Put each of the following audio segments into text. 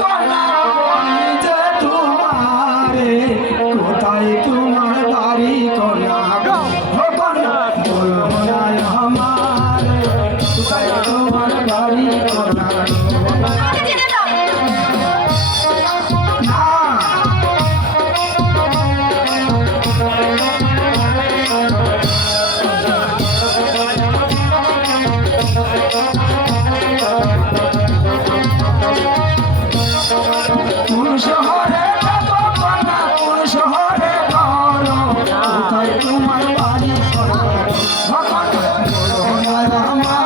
কন্যা বলি যে তোমারে কোথায় তোমার বাড়ি কন্যা ও কন্যা বলবো না আমার কোথায় তোমার বাড়ি কন্যা শহরে শহরে কোথায় তোমার বাড়ি আমার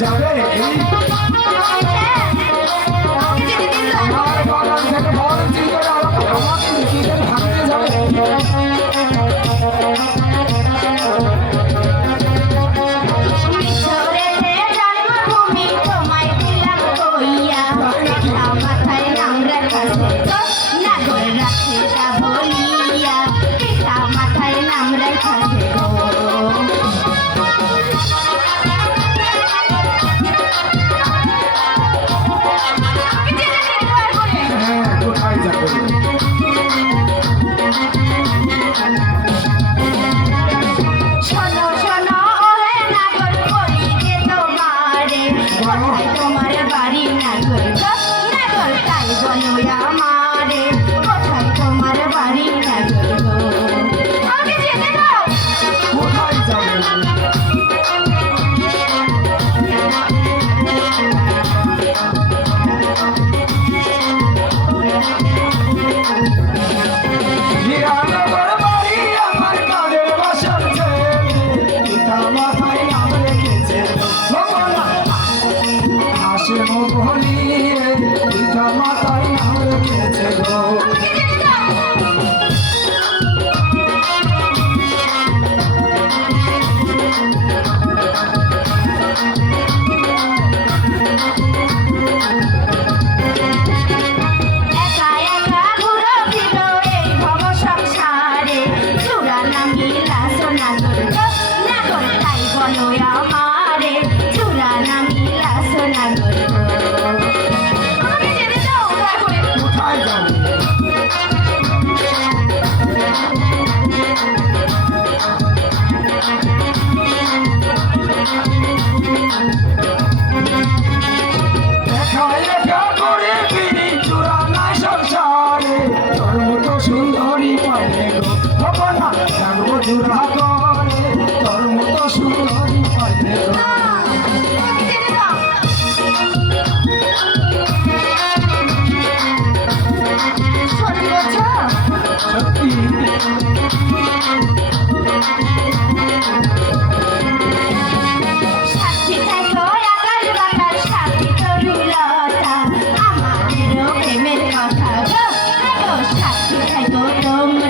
যাবে আমার বাগান থেকে বড় চিন্তা আমাকে ভাবতে যাবে মাথায় নাম রেখেছে গো সুন্দরী পাইলে গো ভগনা জাগবো জোড়া করে তোর মতো সুন্দরী পাইলে গো সত্যি প্রেমের কথা গো সাক্ষী থাকো তোমরা